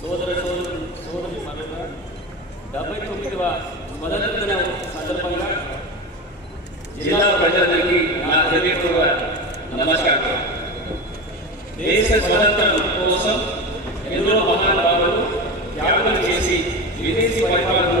సోదర సోదరు సోదరి మరొక డెబ్బై తొమ్మిదవ మొదటి సందర్భంగా జిల్లా ప్రజలందరికీ నా హృదయపూర్వ నమస్కారం దేశ స్వతంత్రం కోసం ఎన్నో మహానుభావులు త్యాగం చేసి విదేశీ పరిపాలన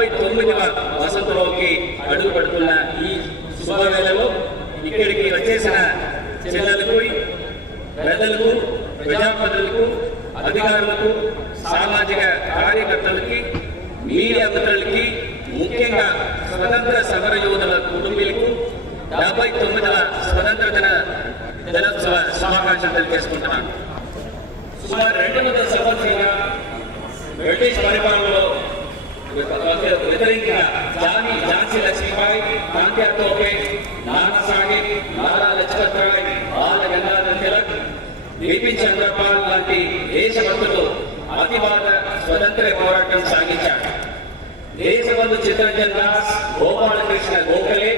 డెబ్బై తొమ్మిదవ వసంతలోకి అడుగు పడుతున్న ఈ శుభవేళలో ఇక్కడికి వచ్చేసిన చెల్లెలకు పెద్దలకు ప్రజాప్రతినిధులకు అధికారులకు సామాజిక కార్యకర్తలకి మీడియా మిత్రులకి ముఖ్యంగా స్వతంత్ర సమర యోధుల కుటుంబీలకు డెబ్బై తొమ్మిదవ స్వతంత్ర దిన దినోత్సవ శుభాకాంక్షలు తెలియజేసుకుంటున్నాను. సుమారు రెండు వందల సంవత్సరంగా బ్రిటిష్ పరిపాలనలో వ్యతిరేకంగా జాని ఝాన్సీ లక్ష్మీబాయి కాంత్యా తోపే నానా సాహెబ్ నారా లజపత్ రాయ్ బాల గంగాధర్ తిలక్ బిపిన్ చంద్రపాల్ లాంటి దేశభక్తులు అతివాద స్వతంత్ర పోరాటం సాగించారు. దేశబంధు చిత్తరంజన్ దాస్ గోపాలకృష్ణ గోఖలే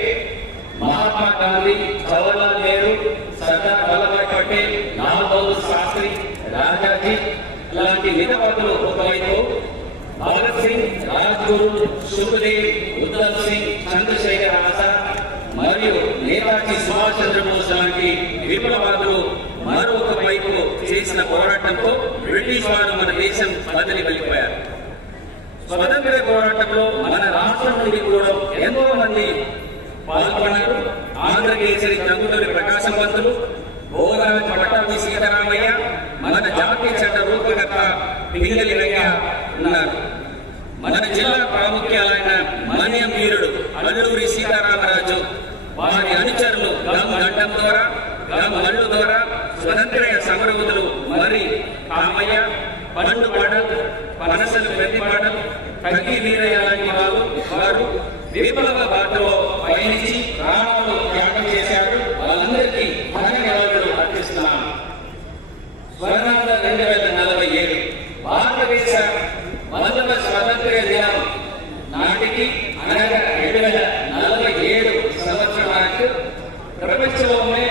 మహాత్మా గాంధీ జవహర్లాల్ నెహ్రూ సర్దార్ వల్లభాయ్ పటేల్ లాల్ బహదూర్ శాస్త్రి రాజాజీ లాంటి మితవాదులు ఒకవైపు భగత్ సింగ్ రాజ్గురు సుఖదేవ్ ఉద్ధవ్ సింగ్ చంద్రశేఖర్ ఆజాద్ మరియు నేతాజీ సుభాష్ చంద్రబోస్ లాంటి విప్లవాదులు మరొక వైపు చేసిన పోరాటంతో బ్రిటిష్ వారు మన దేశం బదిలి వెళ్ళిపోయారు. స్వతంత్ర పోరాటంలో మన రాష్ట్రం నుండి కూడా ఎంతో మంది పాల్గొన్నారు. ఆంధ్రకేసరి గంగులూరి ప్రకాశం పంతులు గోదావరి పట్టాభి సీతారామయ్య మన జాతీయ చట్ట రూపకర్త పింగలి ఉన్నారు. మన జిల్లా ప్రాముఖ్యాలైన మన్యం వీరుడు అల్లూరి సీతారామరాజు వారి అనుచరులు గమ్ గడ్డం ద్వారా గమ్ మల్లు ద్వారా స్వతంత్ర సమరవతులు మరి రామయ్య పండు పడల్ పనసలు ప్రతి పడల్ తగ్గి వీరయ్య లాంటి వారు వారు విప్లవ బాటలో పయనించి ప్రాణాలు త్యాగం చేశారు వాళ్ళందరికీ ధన్యవాదాలు అర్పిస్తున్నాను స్వర్ణాంధ్ర రెండు వేల నలభై ఏడు భారతదేశ మొదట స్వతంత్ర దినం నాటికి అనగా రెండు వేల నలభై ఏడు సంవత్సరానికి ప్రపంచంలోనే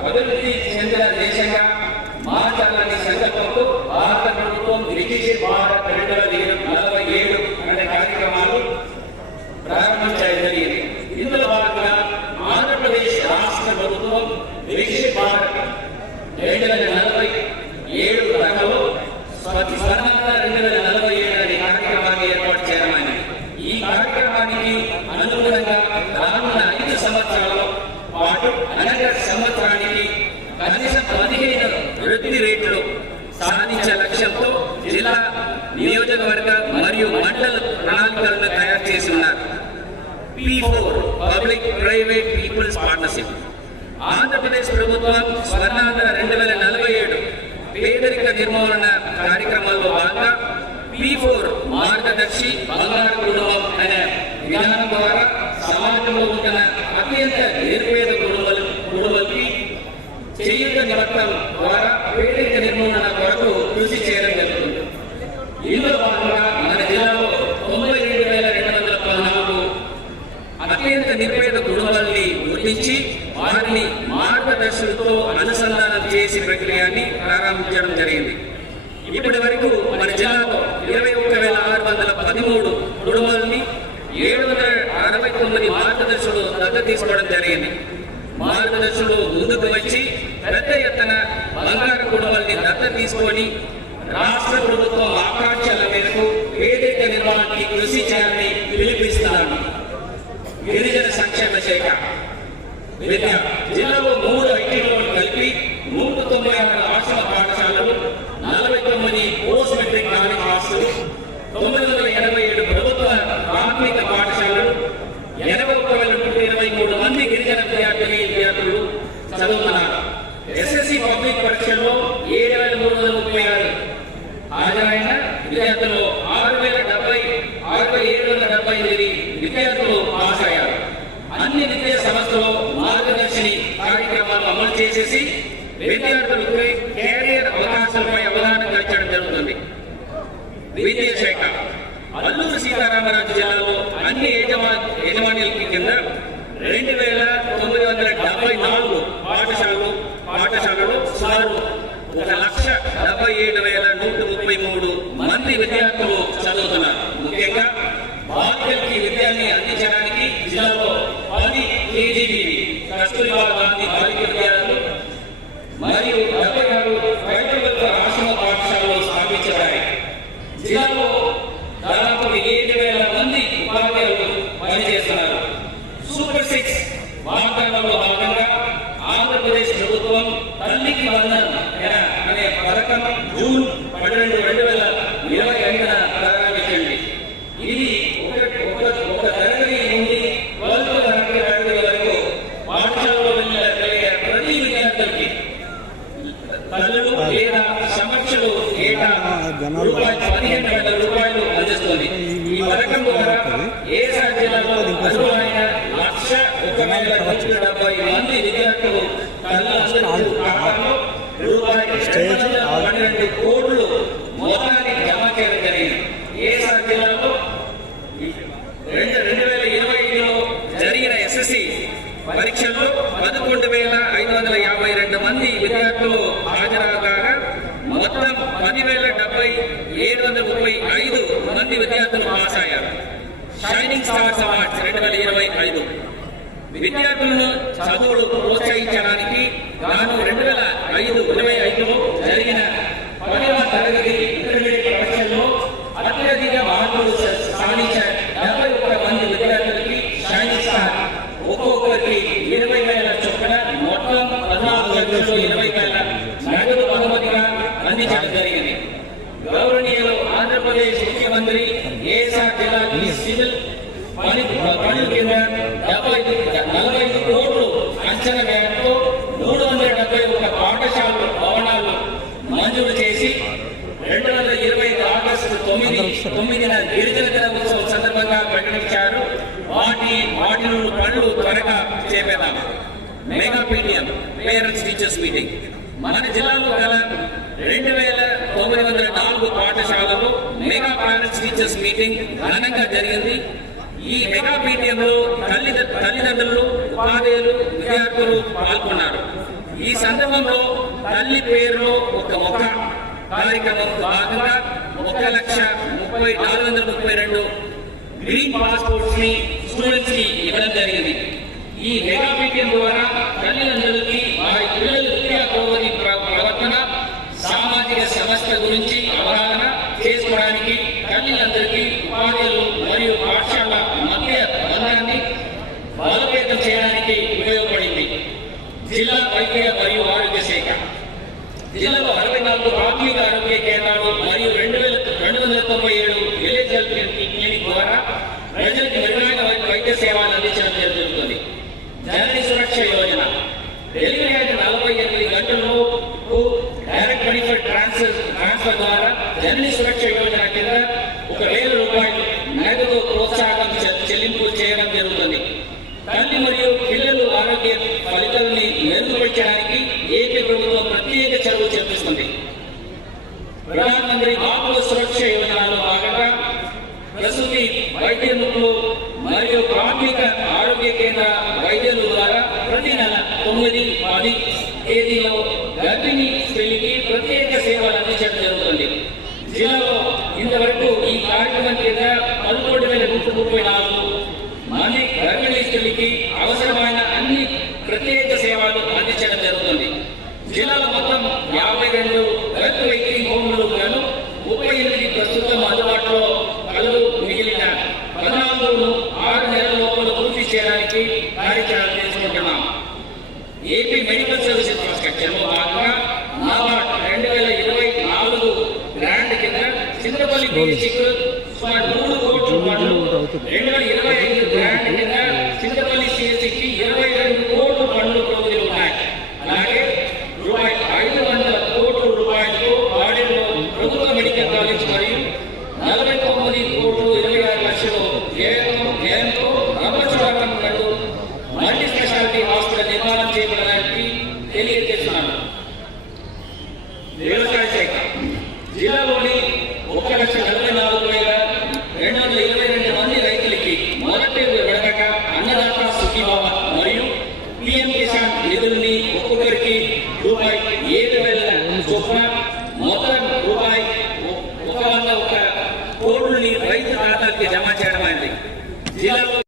అభివృద్ధి చెందిన దేశంగా మార్చాలని సంకల్పంతో భారత ప్రభుత్వం బ్రిటిష్ భారత్ రెండు వేల నలభై ఏడు అనే కార్యక్రమాలు ప్రారంభించడం జరిగింది ఇందులో భాగంగా ఆంధ్రప్రదేశ్ రాష్ట్ర ప్రభుత్వం బ్రిటిష్ భారత్ రెండు వేల నలభై ఏడు రంగంలో స్వచ్ఛ స్వర్ణాంధ్ర రెండు వేల నలభై ఏడు అనే కార్యక్రమాన్ని ఏర్పాటు చేయడమైనది ఈ కార్యక్రమానికి అనుగుణంగా రానున్న ఐదు సంవత్సరాల పాటు అనగా సంవత్సరానికి కనీసం పదిహేను వృద్ధి రేట్లు సాధించే లక్ష్యంతో జిల్లా నియోజకవర్గ మరియు మండల ప్రణాళికలను తయారు చేసి ఉన్నారు. P four public private people's partnership Andhra Pradesh ప్రభుత్వం స్వర్ణాంధ్ర రెండు వేల నలభై ఏడు పేదరిక నిర్మూలన కార్యక్రమంలో భాగంగా పి ఫోర్ మార్గదర్శి బంగారు కుటుంబం అనే విధానం ద్వారా సమాజంలో ఉంటున్న అత్యంత నిర్పేద కుటుంబాలు కుటుంబాలకి చేయుత నిమిత్తం ద్వారా పేదరిక నిర్మూలన కృషి చేయడం జరుగుతుంది. ఇందులో భాగంగా మన జిల్లాలో తొంభై రెండు వేల రెండు వందల పద్నాలుగు అత్యంత నిర్పేద కుటుంబాలని గుర్తించి వారిని మార్గదర్శకులతో అనుసంధానం చేసే ప్రక్రియని ప్రారంభించడం జరిగింది. ఇప్పటి వరకు మన జిల్లాలో ఇరవై ఒక్క వేల ఆరు వందల పదమూడు కుటుంబాలని ఏడు వందల అరవై తొమ్మిది మార్గదర్శులు దత్త తీసుకోవడం జరిగింది. మార్గదర్శులు ముందుకు వచ్చి పెద్ద ఎత్తున బంగారు కుటుంబాలని దత్త తీసుకొని రాష్ట్ర ప్రభుత్వ ఆకాంక్షల మేరకు వేదిక నిర్మాణానికి కృషి చేయాలని పిలిపిస్తున్నాను గిరిజన సంక్షేమ శాఖ విద్య జిల్లాలో మూడు ఐటీలో కలిపి నూట తొంభై ఆరు ఆశ్రమ పాఠశాలలు నలభై తొమ్మిది పోస్ట్ మెట్రిక్ కాలేజ్ హాస్టల్ తొమ్మిది వందల ఎనభై ఏడు ప్రభుత్వ ప్రాథమిక పాఠశాలలు ఎనభై ఒక్క వేల నూట ఇరవై మూడు మంది గిరిజన విద్యార్థులు విద్యార్థులు చదువుతున్నారు. ఎస్ఎస్సి పబ్లిక్ పరీక్షల్లో ఏడు వేల మూడు వందల ముప్పై ఆరు హాజరైన విద్యార్థులు ఆరు వేల డెబ్బై ఆరు వేల ఏడు వందల డెబ్బై ఎనిమిది విద్యార్థులు పాస్ అయ్యారు అన్ని విద్యా సంస్థలో మార్గదర్శిని కార్యక్రమాలు చేసి చేసేసి విద్యార్థులకు కెరియర్ అవకాశాలపై అవగాహన కల్పించడం జరుగుతుంది. విద్యాశాఖ అల్లూరు సీతారామరాజు జిల్లాలో అన్ని యజమా యజమానులకి కింద రెండు వేల తొమ్మిది వందల డెబ్బై నాలుగు పాఠశాలలు పాఠశాలలు సుమారు ఒక లక్ష డెబ్బై ఏడు వేల నూట ముప్పై మూడు మంది విద్యార్థులు చదువుతున్నారు ముఖ్యంగా బాలికలకి విద్యాన్ని అందించడానికి జిల్లాలో పది కేజీబీ కస్తూరిబా గాంధీ బాలిక మరియు డెబ్బై ఆరు రైతులకు ఆశ్రమ జిల్లాలో దాదాపు ఏడు వేల మంది ఉపాధ్యాయులు పనిచేస్తున్నారు. సూపర్ సిక్స్ వాగ్దానంలో భాగంగా ఆంధ్రప్రదేశ్ ప్రభుత్వం తల్లికి వందనం అనే పథకం జూన్ పన్నెండు రెండు వేల ఇరవై ఐదున ప్రారంభించండి ఇది ఒక ఒక ఒక తరగతి నుండి ట్వెల్త్ తరగతి తరగతి వరకు పాఠశాలలో వెళ్ళే ప్రతి విద్యార్థులకి తల్లులు లేదా సమక్షలు ఏటా రూపాయలు పదిహేను వేల రూపాయలు అందిస్తుంది. ఈ పథకం ద్వారా ఏ జిల్లాలో అర్హులైన లక్ష ఒక వేల నూట డెబ్బై మంది విద్యార్థులు తల్లులందరూ ఖాతాలో రూపాయలు రెండు వందల పన్నెండు కోట్లు మొత్తాన్ని జమ చేయడం జరిగింది. ఏ జిల్లాలో రెండు రెండు వేల ఇరవై ఐదులో జరిగిన ఎస్ఎస్సి పరీక్షల్లో పదకొండు వేల ఐదు వందల యాభై రెండు మంది విద్యార్థులు హాజరవగా మొత్తం పదివేల డెబ్బై ఏడు వందల ముప్పై ఐదు మంది విద్యార్థులు పాస్ అయ్యారు షైనింగ్ స్టార్స్ అవార్డ్స్ రెండు వేల ఇరవై ఐదు. విద్యార్థులను చదువులు ప్రోత్సహించడానికి గాను రెండు వేల ఐదు ఇరవై ఐదులో జరిగిన పదవ తరగతి ఇంటర్మీడియట్ పరీక్షల్లో అత్యధిక మార్కులు స- సాధించిన డెబ్బై ఒక్క మంది విద్యార్థులకి షైనింగ్ స్టార్ ఒక్కొక్కరికి ఇరవై వేల చొప్పున మొత్తం పద్నాలుగు లక్షలు ఇరవై వేల నగదు బహుమతిగా అందించడం జరిగింది గౌరవనీయులు ఆంధ్రప్రదేశ్ ముఖ్యమంత్రి ఏసా జిల్లాకి సివిల్ పని పనుల కింద డెబ్బై నలభై ఐదు కోట్లు అంచనా వ్యయంతో మూడు వందల డెబ్బై ఒక పాఠశాలలు భవనాలు మంజూరు చేసి రెండు వందల ఇరవై ఐదు ఆగస్టు తొమ్మిది తొమ్మిదిన గిరిజన దినోత్సవం సందర్భంగా ప్రకటించారు వాటి వాటి పనులు త్వరగా చేపేద్దాం mega PTM parents teachers meeting మన జిల్లాలో గల రెండు వేల తొమ్మిది వందల నాలుగు పాఠశాలలు మెగా పేరెంట్స్ టీచర్స్ మీటింగ్ ఘనంగా జరిగింది. ఈ మెగా పీడిఎంలో తల్లి తల్లిదండ్రులు ఉపాధ్యాయులు విద్యార్థులు పాల్గొన్నారు. ఈ సందర్భంలో తల్లి పేరులో ఒక ఒక కార్యక్రమం భాగంగా ఒక లక్ష ముప్పై నాలుగు వందల ముప్పై రెండు గ్రీన్ పాస్పోర్ట్స్ని స్టూడెంట్స్కి ఇవ్వడం జరిగింది. ఈ మెగా మీటింగ్ ద్వారా తల్లిదండ్రులకి వారి పిల్లల విద్యా ప్రవర్తన సామాజిక సమస్య గురించి అవగాహన చేసుకోవడానికి తల్లిదండ్రులకి ఉపాధ్యాయులు మరియు పాఠశాల మధ్య బంధాన్ని బలోపేతం చేయడానికి ఉపయోగపడింది. జిల్లా వైద్య మరియు ఆరోగ్య శాఖ. జిల్లాలో అరవై నాలుగు ప్రాథమిక ఆరోగ్య కేంద్రాలు మరియు రెండు వేల రెండు వందల తొంభై ఏడు విలేజ్ హెల్త్ క్లినిక్ ద్వారా ప్రజలకు మెరుగైన వైద్య సేవలు అందించడం జరుగుతుంది. జనని సురక్ష యోజన. డెలివరీ అయిన నలభై ఎనిమిది గంటలకు డైరెక్ట్ బెనిఫిట్ ట్రాన్స్ఫర్ ట్రాన్స్ఫర్ ద్వారా జనని సురక్ష యోజన కింద ఒక వేల రూపాయలు నగదు ప్రోత్సాహం చె- చెల్లింపు చేయడం జరుగుతుంది తల్లి మరియు పిల్లలు ఫలితాలని మెరుగుపరచడానికి ఏపీ ప్రభుత్వం ప్రత్యేక చొరవ చేపిస్తుంది. ప్రధానమంత్రి బాపుల సురక్ష యోజనలో భాగంగా ప్రసూతి వైద్యులు మరియు ప్రాథమిక ఆరోగ్య కేంద్ర వైద్యుల ద్వారా ప్రతి నెల తొమ్మిది పది తేదీలో గర్భిణీ స్త్రీకి ప్రత్యేక సేవలు అందించడం జరుగుతుంది. జిల్లాలో ఇంతవరకు ఈ కార్యక్రమం కింద పదకొండు వేల నూట ముప్పై నాలుగు మంది గర్భిణీ స్త్రీలకి అవసరం ప్రత్యేక సేవలు అందించడం జరుగుతుంది. జిల్లాలో మొత్తం యాభై రెండు హెల్త్ వెయిటింగ్ హోమ్లు గాను ముప్పై ఎనిమిది ప్రస్తుతం అందుబాటులో కలదు మిగిలిన పద్నాలుగు ఆరు నెలల లోపల పూర్తి చేయడానికి కార్యక్రమాలు చేసుకుంటున్నాం. ఏపీ మెడికల్ సర్వీస్ ఇన్ఫ్రాస్ట్రక్చర్లో భాగంగా నాబార్డ్ రెండు వేల ఇరవై నాలుగు గ్రాంట్ కింద చింతపల్లి బీసీకు సుమారు మూడు కోట్ల రూపాయలు రెండు వేల ఇరవై ఐదు గ్రాంట్ కింద చింతపల్లి సిఎస్సికి ఇరవై రెండు కోట్లు పనులు ప్రవృత్తులు ఉన్నాయి. అలాగే రూపాయి ఐదు వందల కోట్ల రూపాయలతో వాడిలో ప్రభుత్వ మెడికల్ కాలేజ్ మరియు నలభై తొమ్మిది కోట్లు ఇరవై ఆరు లక్షలు వ్యయంతో వ్యయంతో ప్రపంచవ్యాప్తంగా మల్టీ స్పెషాలిటీ హాస్పిటల్ నిర్మాణం ఒక్కొక్కరికి రూపాయి ఏడు వేల చొప్పున మొత్తం రూపాయి ఒక వంద ఒక కోట్లని రైతు ఖాతాకి జమ చేయడం అయింది జిల్లాలో